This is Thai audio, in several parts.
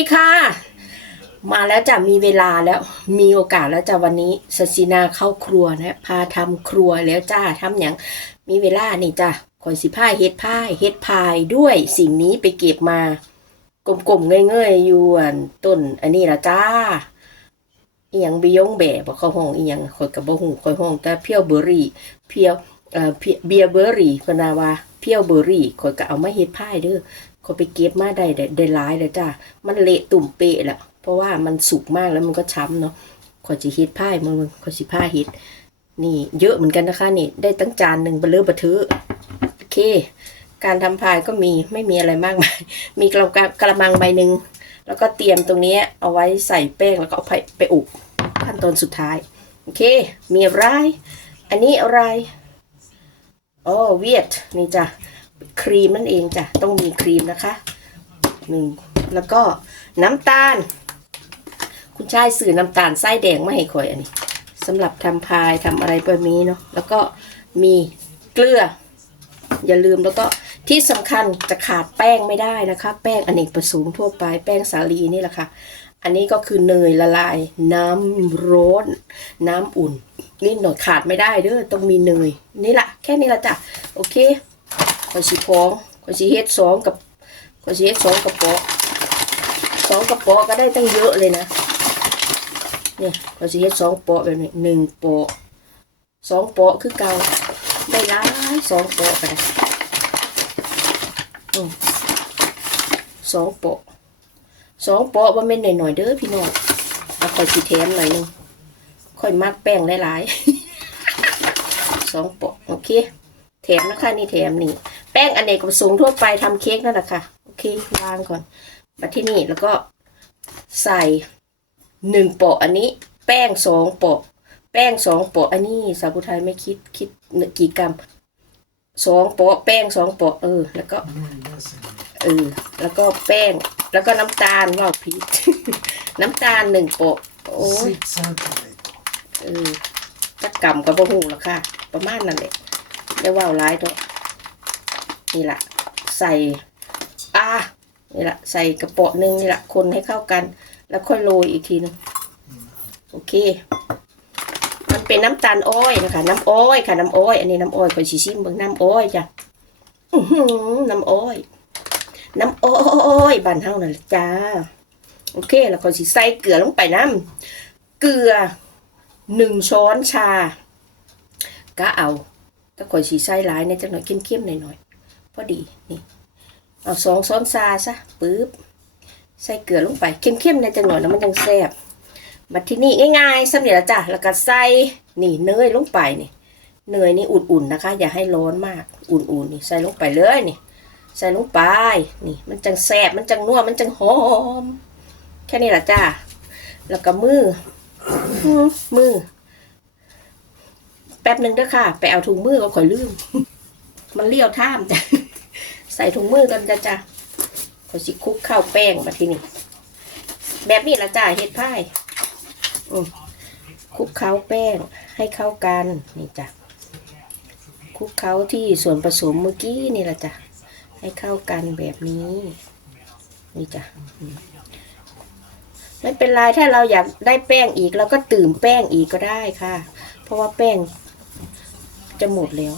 ดีค่ะ มาแล้วจะมีเวลาแล้ว มีโอกาสแล้วจ้ะวันนี้สศินาเข้าครัวนะพาทำครัวแล้วจ้าทำอย่างมีเวลานี่จ้ะคอยสิผ้าเฮ็ดผ้าเฮ็ดพายด้วยสิ่งนี้ไปเก็บมากลมๆเงยๆอยู่อันต้นอันนี้ละจ้าอีหยังบิยงแบบ่เข้าห้องอีหยังข่อยก็บ่ฮู้ข่อยห้องแต่เพียวเบอร์รี่เพียวเอ่อเบียร์เบอร์รี่พิ่นว่าว่า เพียวเบอร์รี่ขอยก็เอามาเฮ็ดพายเด้อข่อยไปเก็บมาได้ได้ได้หลายเลยจ้ามันเละตุ่มเปะแหล้วเพราะว่ามันสุกมากแล้วมันก็ช้ำเนาะขอยสิเฮ็ดพายมันข่อยสิพาเฮ็ดนี่เยอะเหมือนกันนะคะนี่ได้ตั้งจานหนึ่งเบลเลอร์บะเทอโอเค การทำพายก็มีไม่มีอะไรมากมาย มีกระกระกระมังใบหนึ่งแล้วก็เตรียมตรงนี้เอาไว้ใส่แป้งแล้วก็เอาไปไปอบขั้นตอนสุดท้าย โอเค มีอะไร อันนี้อะไร โอ้เวียดนี่จ้ะครีมนั่นเองจ้ะต้องมีครีมนะคะหนึ่งแล้วก็น้ำตาล คุณชายสื่อน้ำตาลไส้แดงมาให้ข่อยอันนี้สำหรับทำพายทำอะไรแบบนี้เนาะแล้วก็มีเกลือ อย่าลืมแล้วก็ที่สำคัญจะขาดแป้งไม่ได้นะคะ แป้งอเนกประสงค์ทั่วไปแป้งสาลีนี่แหละค่ะ อันนี้ก็คือเนยละลาย น้ำร้อนน้ำอุ่นนี่หน่อยขาดไม่ได้เด้อต้องมีเนยนี่แหละแค่นี้ละจ้ะโอเคขอสีพองขอสีเฮ็ดสองกับขอสีเฮ็ดสองกระป๋อสองกระป๋อก็ได้ตั้งเยอะเลยนะเนี่ยเราจะเฮ็ดสองโปะแบบนี้หนึ่งโปะสองโปะคือเก่าได้หลายสองโปะก็ได้สองโปะ สองโปะว่าไม่นหน่อยๆเด้อพี่น้องเอาคอยสีแถมหน่อยหนึงค่อยมักแป้งหลายๆสองโปะโอเค แถมนะคะนี่แถมนี่แป้งอเนกประสงค์ทั่วไปทำเค้กนั่นแหละค่ะโอเควางก่อนมาที่นี่แล้วก็ใส่หนึ่งโปะอันนี้ แป้งสองโปะแป้งสองโปะอันนี้สาวผู้ไทยไม่คิดคิดกี่กรัมสองโปะแป้งสองโปะเออ แล้วก็เออแล้วก็แป้ง แล้วก็น้ำตาลว่าวผิด น้ำตาลหนึ่งโปะโอ้ย Six centimeter. เออจักกำกับบ่หูหรอกค่ะ ประมาณนั้นแหละได้ว่าวร้ายตัวนี่แหละใส่อ่านี่แหละใส่กระเป๋อหนึ่งนี่แหละคนให้เข้ากัน แล้วค่อยโรยอีกทีหนึงโอเค มันเป็นน้ำตาลอ้อยนะคะ น้ำอ้อยค่ะน้ำอ้อย อันนี้น้ำอ้อยคอยชิชิมเบิ่งน้ำอ้อยจ้ะอื้อหือน้ำอ้อย น้ำอ้อยบานเฮานั่นแหละจ้า โอเค แล้วก็สิใส่เกลือลงไปน้ำเกลือหนึ่งช้อนชา ก็เอาถ้าข่อยสีใส่หลายเนี่ยจังหน่อยเข้มๆหน่อยๆพอดีนี่ เอาสองช้อนชาซะปึ๊บใส่เกลือลงไปเข้มๆในจังหน่อยแล้วมันจังแซ่บมาที่นี่ง่ายๆสำเร็จแล้วจ้ะแล้วก็ใส่นี่เนยลงไปนี่เนยนี่อุ่นๆนะคะ อย่าให้ร้อนมาก อุ่นๆนี่ใส่ลงไปเลยนี่ ใส่ลงไป นี่ มันจังแซบมันจังนัว มันจังหอม แค่นี้แหละจ้า แล้วก็มือ มือ แป๊บหนึ่งเด้อค่ะ ไปเอาถุงมือก็ขอยลืม มันเลี้ยวท่ามจ้ะ ใส่ถุงมือกันจ้ะจ้ะขอยสิคุกข้าวแป้งมาที่นี่แบบนี้ละจ้าเฮ็ดพายอืมคุกข้าวแป้งให้เข้ากัน นี่จ้ะ คุกเค้าที่ส่วนผสมเมื่อกี้นี่ละจ้ะ ให้เข้ากันแบบนี้ นี่จ้ะไม่เป็นไรถ้าเราอยากได้แป้งอีกเราก็ตื่มแป้งอีกก็ได้ค่ะ เพราะว่าแป้งจะหมดแล้ว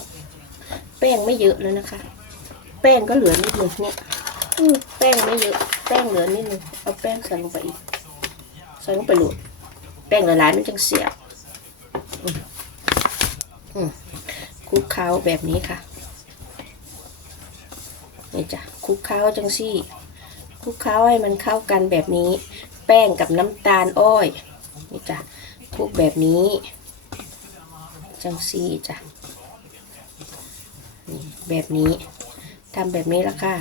แป้งไม่เยอะแล้วนะคะ แป้งก็เหลือนิดนึงเนี่ยแป้งไม่เยอะ แป้งเหลือนิดนึงเอาแป้งใส่ลงไปอีกใส่ลงไปหลุดแป้งละลายๆมันจังเสียบคลุกเคล้าแบบนี้ค่ะ นี่จ้ะคลุกเคล้าจังซี่คลุกเคล้าให้มันเข้ากันแบบนี้ แป้งกับน้ำตาลอ้อยนี่จ้ะคลุกแบบนี้ จังซี่จ้ะนี่แบบนี้ทำแบบนี้ละค่ะ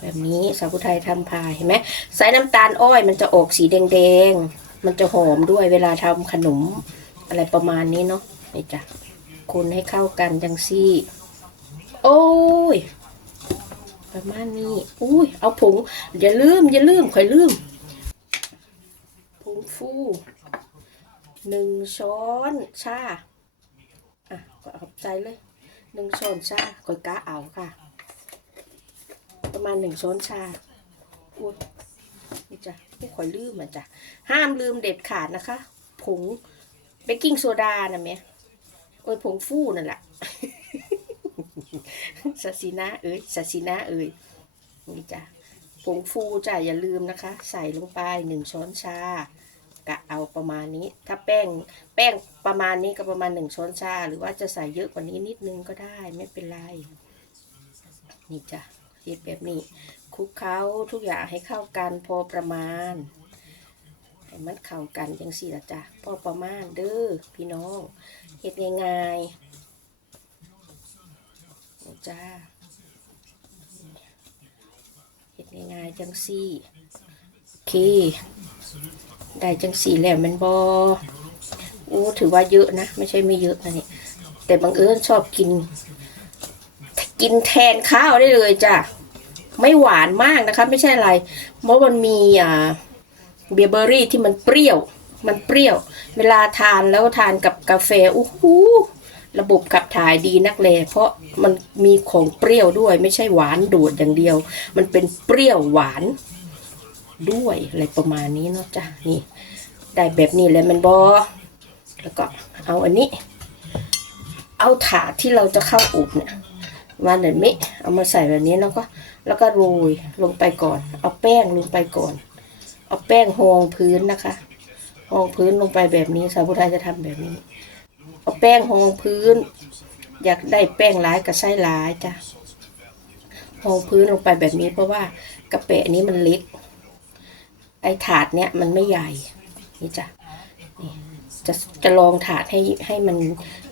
แบบนี้สาวไทยทำพายเห็นไหมใส่น้ำตาลอ้อยมันจะออกสีแดงๆ มันจะหอมด้วยเวลาทำขนมอะไรประมาณนี้เนาะนี่จ้ะคนให้เข้ากันจังซี่ โอ้ย ประมาณนี้ อุ้ย เอาผง อย่าลืม อย่าลืมข่อยลืม ผงฟูหนึ่งช้อนชา อะ ก็เอาใจเลยหนึ่งช้อนชาข่อยกะเอาค่ะ ประมาณหนึ่งช้อนชาอุ๊ยนี่จ้ะไม่ค่อยลืมมันจ้ะ ห้ามลืมเด็ดขาดนะคะ ผงเบกกิ้งโซดานะแม่โอ้ยผงฟูนั่นแหละ ซาซินะเอ้ยซาซินะเอ้ยนี่จ้ะผงฟูจ้ะอย่าลืมนะคะ ใส่ลงไปหนึ่งช้อนชากะเอาประมาณนี้ ถ้าแป้งแป้งประมาณนี้ก็ประมาณหนึ่งช้อนชา หรือว่าจะใส่เยอะกว่านี้นิดนึงก็ได้ไม่เป็นไร นี่จ้ะเฮ็ดแบบนี้คลุกเคล้าทุกอย่างให้เข้ากันพอประมาณให้มันเข้ากันจังสี่ละจ้ะพอประมาณเด้อพี่น้องเฮ็ดง่ายๆ จ้าเฮ็ดง่ายๆจังสี่โอเค ได้จังสี่แล้วแมันบอโอ้ถือว่าเยอะนะ ไม่ใช่ไม่เยอะนะนี่แต่บังเอิญชอบกิน กินแทนข้าวได้เลยจ้ะไม่หวานมากนะคะไม่ใช่อะไร เพราะมันมีอ่าเบียเบอร์รี่ที่มันเปรี้ยว มันเปรี้ยว เวลาทานแล้วทานกับกาแฟอู้หู ระบบขับถ่ายดีนักเลยเพราะมันมีของเปรี้ยวด้วย ไม่ใช่หวานโดดอย่างเดียว มันเป็นเปรี้ยวหวานด้วยอะไรประมาณนี้เนาะจ้ะนี่ ได้แบบนี้เลยมันบอแล้วก็เอาอันนี้ เอาถาดที่เราจะเข้าอบเนี่ยมาแบบนี้เอามาใส่แบบนี้แล้วก็แล้วก็โรยลงไปก่อน เอาแป้งลงไปก่อน เอาแป้งหองพื้นนะคะหองพื้นลงไปแบบนี้สาวผู้ไทยจะทำแบบนี้ เอาแป้งหองพื้น อยากได้แป้งร้ายกับไส้ร้ายจ้ะหองพื้นลงไปแบบนี้เพราะว่ากระเปะนี้มันเล็ก ไอ้ถาดเนี้ยมันไม่ใหญ่นี่จ้ะนี่จะจะลองถาดให้ให้มัน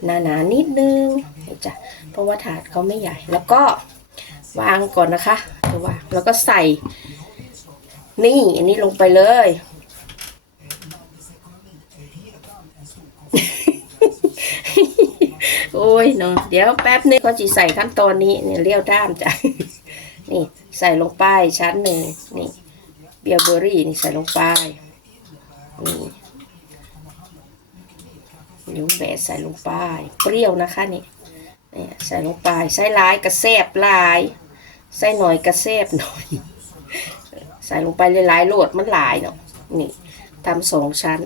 หนาๆนิดนึงนี่จ้ะเพราะว่าถาดเขาไม่ใหญ่ แล้วก็วางก่อนนะคะวางแล้วก็ใส่ นี่อันนี้ลงไปเลย โอ้ยเนาะเดี๋ยวแป๊บนึงเขาจะใส่ขั้นตอนนี้เนี่ยเลี้ยวด้ามจ้ะนี่ใส่ลงไปชั้นหนึ่งนี่เบียร์เบอร์รี่นี่ใส่ลงไปนี่นิ้วแบะใส่ลงไป เปรี้ยวนะคะนี่นี่ใส่ลงไปใส่ลายกระแซบลายใส่หน่อยกระแซบหน่อย ใส่ลงไปหลายๆโหลดมันหลายเนาะนี่ทำสองชั้น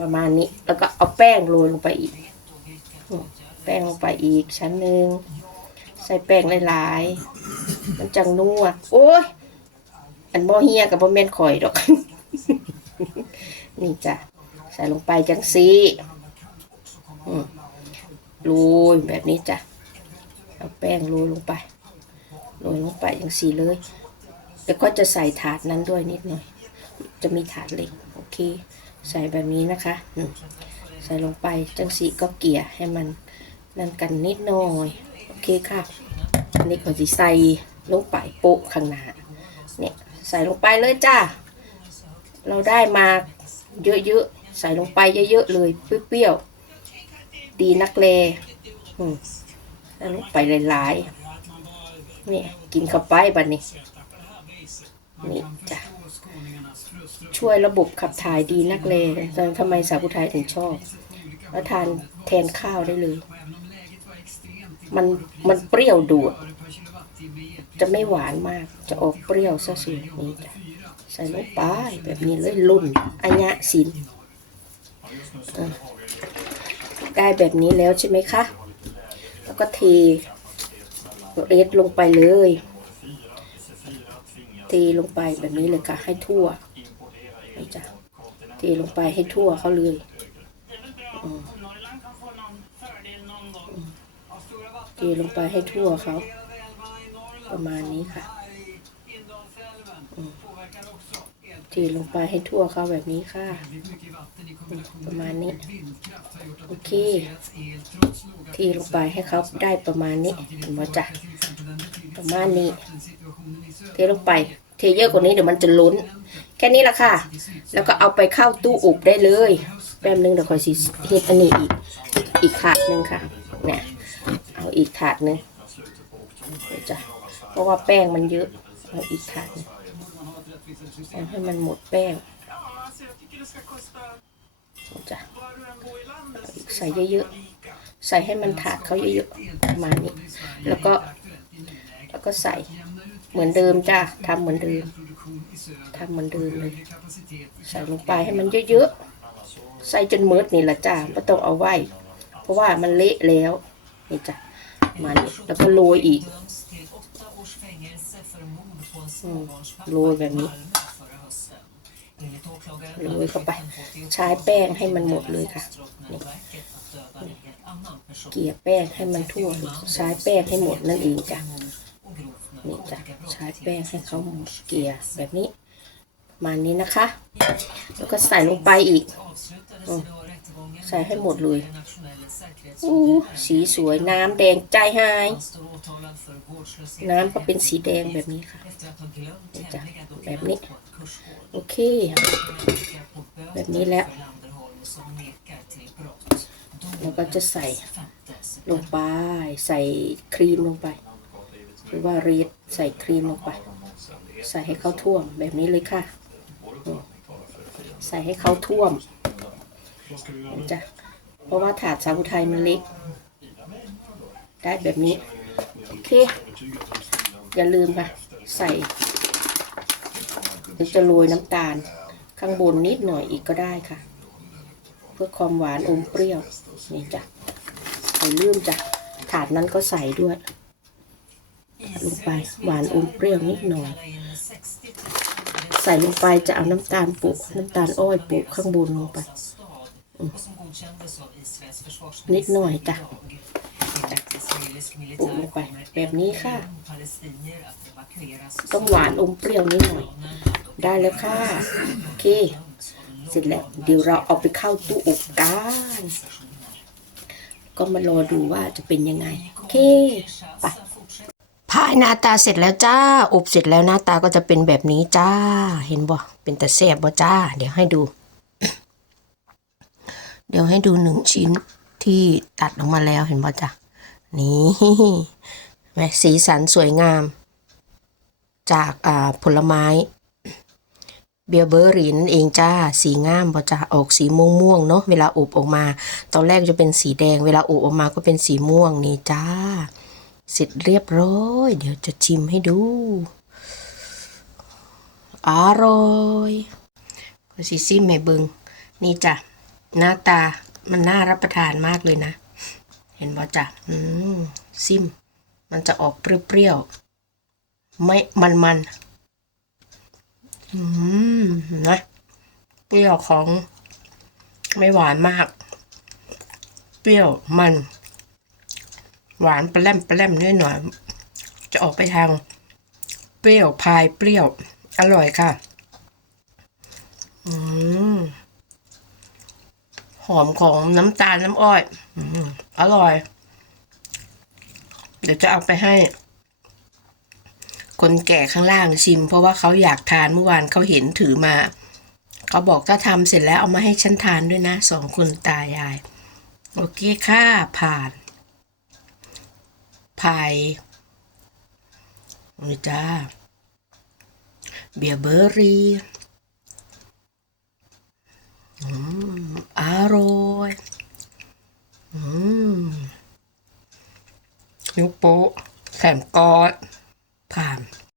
ประมาณนี้แล้วก็เอาแป้งโรยลงไปอีก ป้งลงไปอีกชั้นหนึ่งใส่แป้งหลายๆ มันจังนัวโอ้ย อันบ่เฮียกับบ่แม่นข่อยดอก นี่จ้ะ ใส่ลงไปจังสีอืมโรยแบบนี้จ้ะ เอาแป้งโรยลงไปโรยลงไปอย่างสีเลย แล้วก็จะใส่ถาดนั้นด้วยนิดหน่อย จะมีถาดเล็ก โอเค ใส่แบบนี้นะคะ ใส่ลงไปจังสีก็เกลี่ยให้มัน นั่นกันนิดหน่อย โอเคค่ะ อันนี้ก็จะใส่ลงไปโปะข้างหน้า เนี่ยใส่ลงไปเลยจ้า เราได้มาเยอะๆ ใส่ลงไปเยอะๆเลย เปรี้ยวๆ ดีนักเลอืมแล้วลงไปหลายๆนี่กินเข้าไปบัดนี้ นี่จ้ะช่วยระบบขับถ่ายดีนักเลแต่ทำไมสาวผู้ไทยถึงชอบ แล้วทานแทนข้าวได้เลย มันมันเปรี้ยวโดดจะไม่หวานมาก จะออกเปรี้ยวซะสินี่จ้ะใส่ลงไปแบบนี้เลยลุ่นอัญญะสินได้แบบนี้แล้วใช่ไหมคะ แล้วก็เทเรสลงไปเลย เทลงไปแบบนี้เลยค่ะ ให้ทั่วนี่จ้ะเทลงไปให้ทั่วเขาเลย เทลงไปให้ทั่วเขา ประมาณนี้ค่ะเทลงไปให้ทั่วเขาแบบนี้ค่ะ ประมาณนี้ โอเคเทลงไปให้เขาได้ประมาณนี้เห็นไหมจ๊ะประมาณนี้เทลงไปเทเยอะกว่านี้เดี๋ยวมันจะล้น แค่นี้ละค่ะ แล้วก็เอาไปเข้าตู้อบได้เลย แป๊บนึงเดี๋ยวคอยสิเฮ็ดอันนี้อีกอีกถาดหนึ่งค่ะเนี่ยเอาอีกถาดหนึ่งเดี๋ยวจ้ะเพราะว่าแป้งมันเยอะเอาอีกถาดหนึ่งให้มันหมดแป้งเดี๋ยวจ้ะใส่เยอะๆ ใส่ให้มันถาดเขาเยอะๆประมาณนี้ แล้วก็ แล้วก็ใส่เหมือนเดิมจ้าทำเหมือนเดิมทำเหมือนเดิมเลย ใส่ลงไปให้มันเยอะๆ ใส่จนเมิดนี่แหละจ้าไม่ต้องเอาไว้ เพราะว่ามันเละแล้วนี่จ้ะมานี่แล้วก็โรยอีกโรยแบบนี้โรยเข้าไป ใช้แป้งให้มันหมดเลยค่ะ เกี่ยแป้งให้มันทั่ว ใช้แป้งให้หมดนั่นเองจ้ะนี่จ้ะใช้แป้งให้เขาเกี่ยแบบนี้ มานี้นะคะ แล้วก็ใส่ลงไปอีก ใส่ให้หมดเลยอู้สีสวยน้ำแดงใจหาย น้ำก็เป็นสีแดงแบบนี้ค่ะนี่จ้ะแบบนี้ โอเค แบบนี้แล้วแล้วก็จะใส่ลงไป ใส่ครีมลงไป หรือว่าเรดใส่ครีมลงไป ใส่ให้เขาท่วมแบบนี้เลยค่ะอืมใส่ให้เขาท่วม จ้ะเพราะว่าถาดสาวุไทยมันเล็ก ได้แบบนี้ โอเค อย่าลืมค่ะ ใส่หรือจะโรยน้ำตาล ข้างบนนิดหน่อยอีกก็ได้ค่ะ เพื่อความหวานอมเปรี้ยว นี่จ้ะใส่ลืมจ้ะ ถาดนั้นก็ใส่ด้วย ลงไปหวานอมเปรี้ยวนิดหน่อยใส่ลงไปจะเอาน้ำตาลปุกน้ำตาลอ้อยปุกข้างบนลงไป นิดหน่อยจ้ะปุกลงไปแบบนี้ค่ะ ต้องหวานอมเปรี้ยวนิดหน่อย ได้แล้วค่ะ โอเค เสร็จแล้ว เดี๋ยวเราเอาไปเข้าตู้อบกันก็มารอดูว่าจะเป็นยังไง โอเคไปพายหน้าตาเสร็จแล้วจ้า อบเสร็จแล้วหน้าตาก็จะเป็นแบบนี้จ้า เห็นบ่ เป็นแต่แซ่บบ่จ้า เดี๋ยวให้ดู เดี๋ยวให้ดูหนึ่งชิ้นที่ตัดออกมาแล้วเห็นบ่จ้านี่แหมสีสันสวยงาม จากอ่าผลไม้ เบียร์เบอร์รี่นั่นเองจ้า สีงามบ่จ้าออกสีม่วงม่วงๆเนาะ เวลาอบออกมา ตอนแรกจะเป็นสีแดง เวลาอบออกมาก็เป็นสีม่วงนี่จ้า เสร็จเรียบร้อย เดี๋ยวจะชิมให้ดู อร่อยก็สิซิมแม่เบิงนี่จ้ะ หน้าตามันน่ารับประทานมากเลยนะ เห็นบ่จ้ะอืมซิม มันจะออกเปรี้ยวๆไม่มันๆอืมนะเปรี้ยวของ ไม่หวานมาก เปรี้ยวมัน หวานปลาแรมปลแรมนิดหน่อย จะออกไปทาง เปรี้ยวพายเปรี้ยว อร่อยค่ะ อืม หอมของน้ำตาลน้ำอ้อยอร่อย เดี๋ยวจะเอาไปให้ คนแก่ข้างล่างชิม เพราะว่าเขาอยากทานเมื่อวานเขาเห็นถือมา เขาบอกถ้าทำเสร็จแล้วเอามาให้ฉันทานด้วยนะสองคนตายาย โอเคค่ะผ่านพายนี่จ้าเบียร์เบอร์รี่ อืมอร่อยอืมนิ้โปแขมกอดผ่าน